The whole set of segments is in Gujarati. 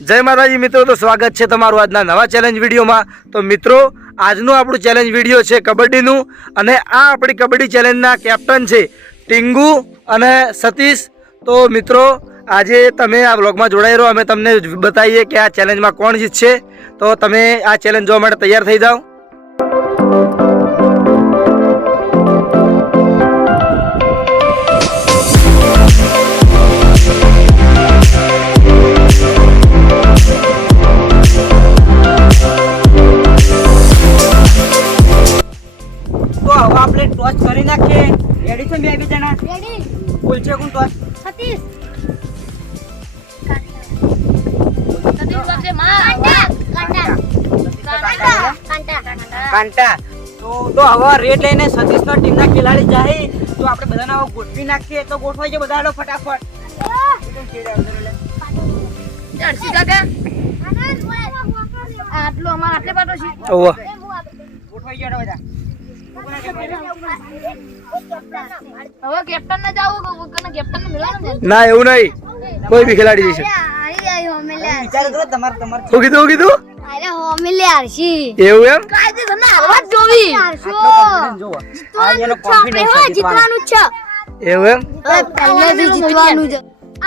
જય માતાજી મિત્રો, તો સ્વાગત છે તમારું આજના નવા ચેલેન્જ વિડીયોમાં। તો મિત્રો, આજનું આપણું ચેલેન્જ વિડીયો છે કબડ્ડીનું, અને આ આપણી કબડ્ડી ચેલેન્જના કેપ્ટન છે ટીંગુ અને સતીશ। તો મિત્રો, આજે તમે આ બ્લોગમાં જોડાઈ રહો, અમે તમને બતાવીએ કે આ ચેલેન્જમાં કોણ જીતશે। તો તમે આ ચેલેન્જ જોવા માટે તૈયાર થઈ જાઓ। टॉस કરી નાખીએ। રેડી છો બે જણા? રેડી। બોલ છે કોણ ટોસ? સતીશ બાપરે માં કાંટા તો હવે રેડ લઈને સતીશનો ટીમના ખેલાડી જાય તો આપણે બધાને હવે ગોઠવી નાખીએ। તો ગોઠવાઈ જાય બધા ફટાફટ। જર્સી કાકા આટલો અમાર આટલે પાટો છે। ઓવા ગોઠવાઈ ગયા બધા। હવે કેપ્ટન ને જાવ કે કેપ્ટન ને મિલાવાનું ના, એવું નહીં, કોઈ બી ખેલાડી જશે। વિચાર કરો તમારે શું કીધું? અરે હોમિલે આરશી એવું એમ? કાયદે તમને હરવા જોવી જોવો આ એનો કોન્ફિડન્સ જીતવાનું છે। એવું એમ? પહેલેથી જીતવાનું છે।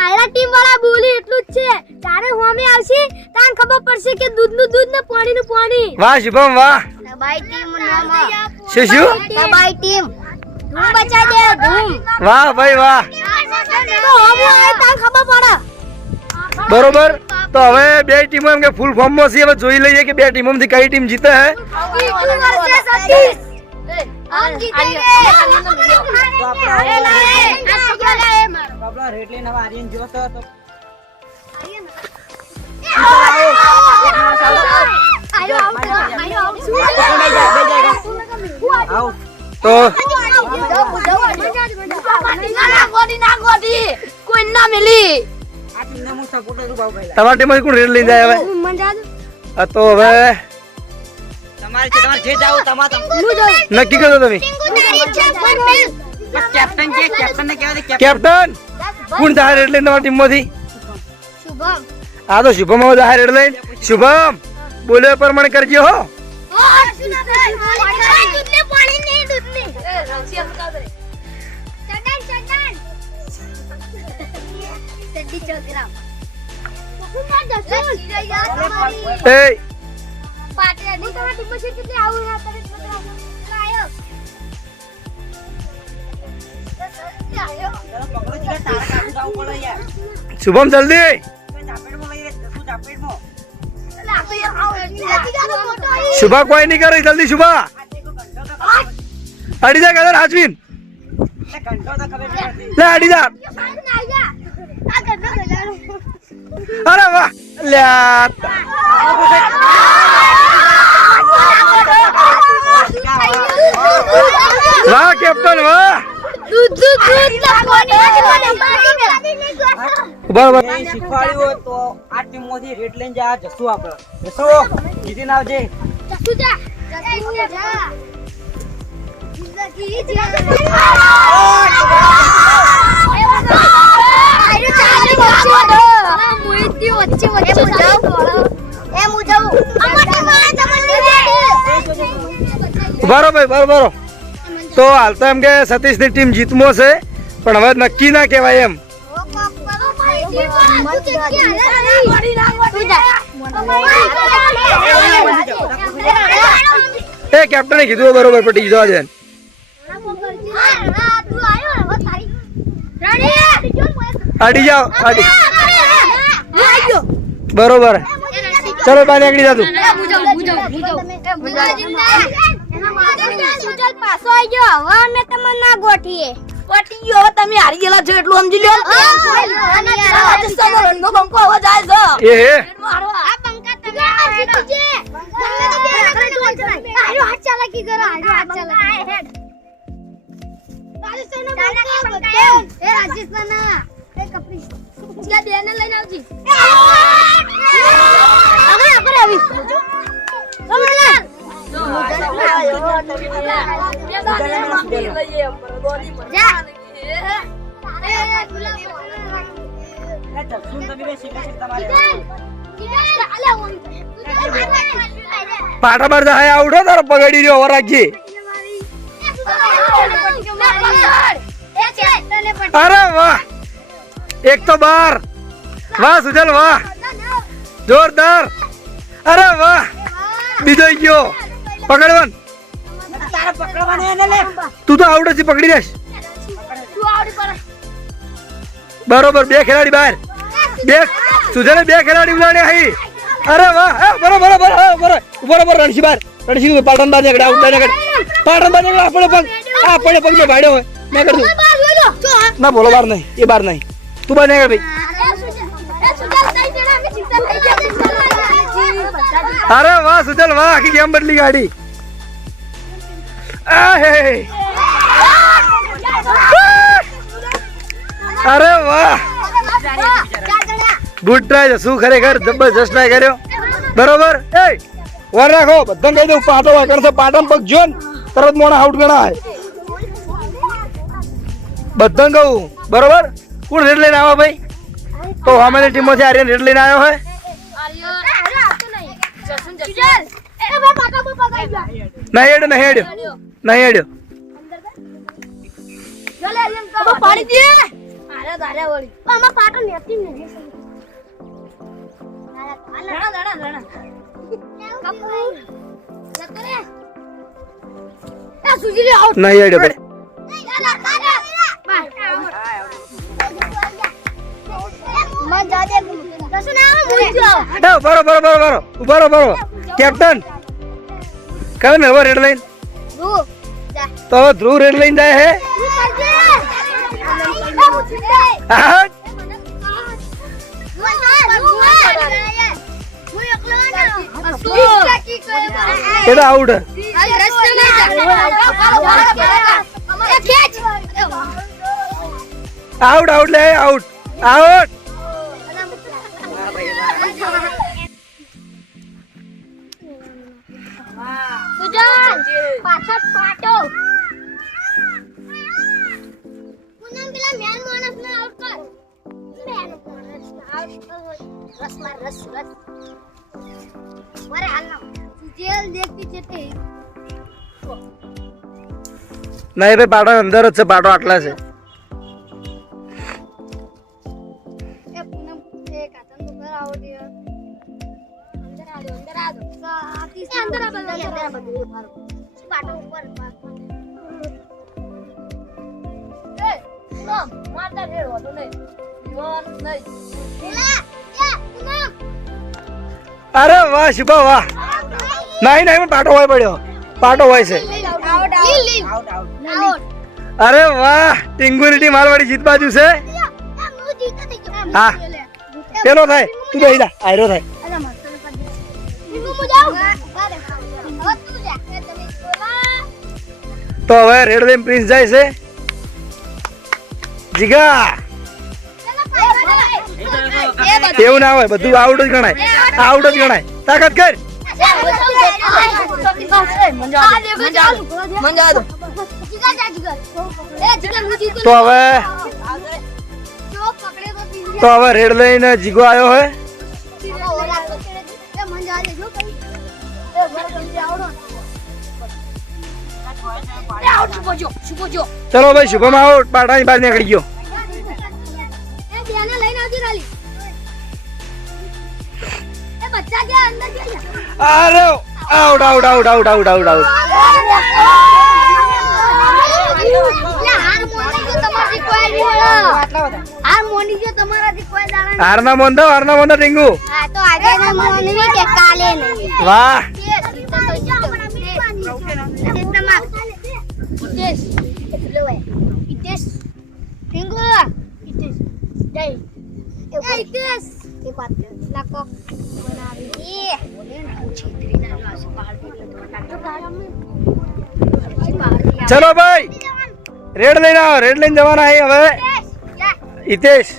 આયરા ટીમ વાળા બોલી એટલું જ છે, તારે હોમે આવશે તાન ખબર પડશે કે દૂધનું દૂધ ને પાણીનું પાણી। વાહ શુભમ, વાહ। દબાઈ ટીમ નામ શું? દબાઈ ટીમ ધૂમ બચાઈ દે ધૂમ। વાહ ભાઈ વાહ, તો હોમે આવે તાન ખબર પડે બરોબર। તો હવે બે ટીમો એમ કે ફૂલ ફોર્મમાં છે, હવે જોઈ લઈએ કે બે ટીમોમાંથી કઈ ટીમ જીતે હે। જીતું વર્ષે સતીશ આમ જીતેંગે। આપણો રેડ લઈને હવે આર્યન જોતો તો તો કોઈ ના મિલી આ ટીમને હું સપોર્ટર છું ભાઈ। તમારી ટીમમાંથી કોણ રેડ લઈને જાય હવે? આ તો હવે તમારે જે જાવ તમારે નક્કી કરો તમે। કેપ્ટન છે, કેપ્ટન ને કહેવાય કે કેપ્ટન કોણ જાય રેડ લઈને તમારી ટીમમાંથી? શુભમ આ તો શુભમ હવે જાય રેડ લઈને। શુભમ બોલ્યો પ્રમાણે કરજો હો। એ પકડો છે તારા કાકુ જાવ પડે યાર। શુભમ જલ્દી, ચાપેડમાં લઈ રે તું ચાપેડમાં શુભા કોઈ નહીં કરે, જલ્દી શુભા અડી જા કદર હાજવીન ઘંટો તો ખબર નથી। લે અડી જા। અરે વાહ લ્યા, વાહ કેપ્ટન વાહ। બરાબર, શીખવાડ્યું હોય તો આ ટીમ માંથી રેડ લઈને જા જશું આપણે। જશું જીતી ના આવજે। બરોબર બરોબર। તો હાલ તો એમ કે સતીશની ટીમ જીતમો છે, પણ હવે નક્કી ના કહેવાય એમ। એ કેપ્ટને કીધું બરોબર, પટી જવા દે। અડી જાઓ, અડી બરોબર। ચલો બાને આગળ જા તું। પાછો આવી ગયો, હવે અમે તમને ના ગોઠીએ। પટી ગયો, તમે હારી ગયેલા છો એટલું સમજી લ્યો। રાજસ્થાનનો રણનો બંકો હવે જાય છે। એ હે આ બંકા તમે જીતી છે। આયો હાથ ચાલાકી કરો, આયો હાથ ચાલાકી હેડ। રાજસ્થાનનો બંકા એ રાજસ્થાનના એ કપડી જ્યાં બેને લઈને આવજી। હવે આપણે આવી સુન તમે બે શીખે તમારે પાટા બાર જાય આવડો તારો પગડી રહ્યો રાખજે. અરે વાહ, એક તો બાર. વાહ સુજલ વાહ, જોરદાર. અરે વાહ, બીજો ગયો. પકડવાન તારે પકડવાનું એને લે. તું તો આવડે છે, પકડી લેશ. બરોબર, બે ખેલાડી બહાર. બે સુજલે બે ખેલાડી ઉલાડે અહીં. અરે વાહ, બરોબર બરોબર બરોબર. રણસી બાર, રણસી પાટણ બાર નીકળે, આઉટ બાર નીકળે, પાટણ બાર નીકળે. આપણે પગ મેં ભાડ્યો હોય મેં કરી દઉં. ના બોલો, બાર નહીં, એ બાર નહીં. તું બાર નીકળ ભાઈ. અરે વાહ સુજલ વાહ, આખી ગેમ બદલી ગાડી. અરે વાહ, ગુડ ટ્રાય. શું ખરેખર જબરજસ્ત ટ્રાય કર્યો. બરોબર. એ વર રાખો, બધા કહી દઉં પાટો હોય કરશે. પાટણ પગ જો ને તરત મોણા આઉટ ગણાય. બધા કહું બરોબર. કોણ રેડ લઈને આવો ભાઈ? તો અમારી ટીમો છે, આર્યન રેડ લઈને આવ્યો હોય. નહીં હેડ્યો, નહીં હેડ્યો, નહીં હેડ્યો. પાડી દે. આરે દારે વળી. આમાં પાટો નેતી નહીં. નહીં હેડ્યો ભાઈ. બરોબર. કેપ્ટન કયો ને હવે રેડ લાઈન? તો હવે ધ્રુવ રેડ લઈને જાય હે. હા, એ તો આઉટ. આઉટ લે, આઉટ. પાછળ પાટો. પૂનમ પેલા મેન માણસને આઉટ કર. મેન માણસને આઉટ કર. રસ માર રસ. મારે હાલના જેલ દેખતી છે તે. નહીં ભાઈ, પાટો અંદર જ છે. પાટો આટલા છે. એ પૂનમ એ કાતન તો ઘર આવો દે. અંદર આ દો. અંદર આ બધું મારો. પાટો ઉપર એ પૂનમ મારતા રેડો તો નહીં. જીવવાનું નહીં. એલા એ પૂનમ. અરે વાહ શુભા વાહ. નહીં પણ પાટો હોય પડ્યો. પાટો હોય છે. અરે વાહ, ટીંગુની ટીમ હાલવાડી જીત બાજુ છે. હા, પેલો થાય. તું બેસી જા, આયરો થાય. તો હવે રેડ લઈને પ્રિન્સ જાય છે. જીગા એવું ના હોય, બધું આઉટ જ ગણાય. આઉટ જ ગણાય. તાકાત કર. તો હવે રેડ લઈને જીગો આવ્યો હોય. ચલો ભાઈ, શુભમ આઉટ. પાટાની બહાર નીકળી ગયો. અરે આઉટ. હારના મોંધો ટીંગુ. વાહ. ચલો ભાઈ, રેડ લઈને આવો. રેડ લઈને જવાના હે હવે. હિતેશ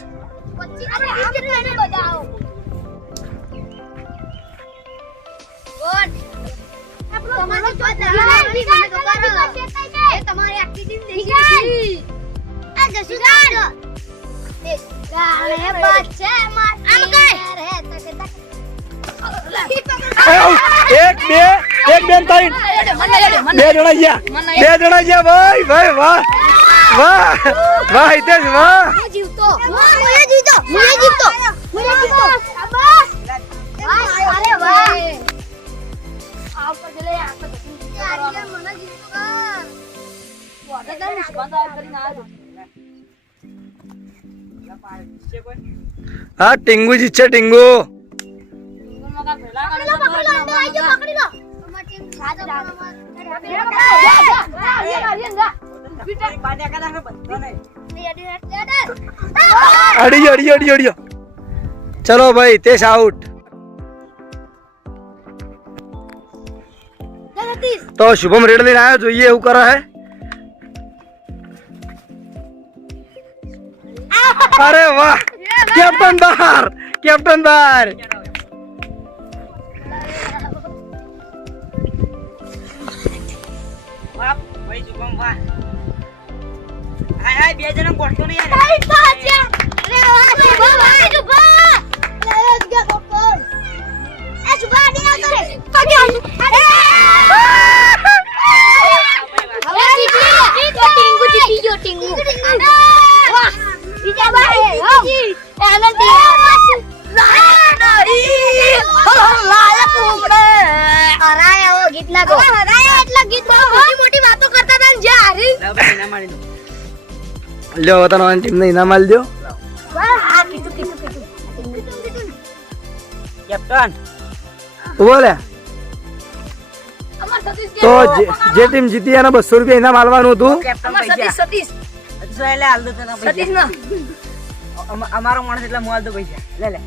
એક બે ને ત્રણ. બે જણા ગયા ભાઈ ભાઈ વાહ વાહ વાહ હિતેશ વાહ. જીવતો મુએ જીતો શાબાશ વાહ અરે વાહ આ પર ગલે આ પર યાર મને જીતો હા ટીંગુ જીત છે ટીંગુ. અડીયો ચલો ભાઈ તેશ આઉટ. તો શુભમ રેડ લઈને આવ્યો, જોઈએ એવું કરે હે. અરે વાહ કેપ્ટન બહાર. વાહ ભાઈ શુભમ વાહ. હાય બે જણા ગોઠતો નહીં યાર. મોટી વાતો કરતા હતા ને જે હારી લાવ ભાઈ ના મારી દો. લ્યો વતન ટીમને ઇનામ આલ દો. કેપ્ટન બોલે તો જે ટીમ જીતી એને 200 રૂપિયા ઇનામ આલવાનું હતું. કેપ્ટન પૈસા સતીશ તો એટલે હાલ દો તને પૈસા. અમારો માણસ એટલે મોલ દો પૈસા લે લે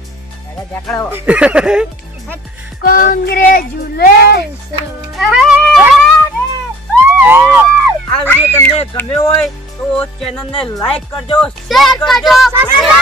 દેખાડો. કોંગ્રેચ્યુલેશન આ વિડિયો તમને ગમ્યો હોય તો ચેનલ ને લાઈક કરજો, શેર કરજો, સબસ્ક્રાઇબ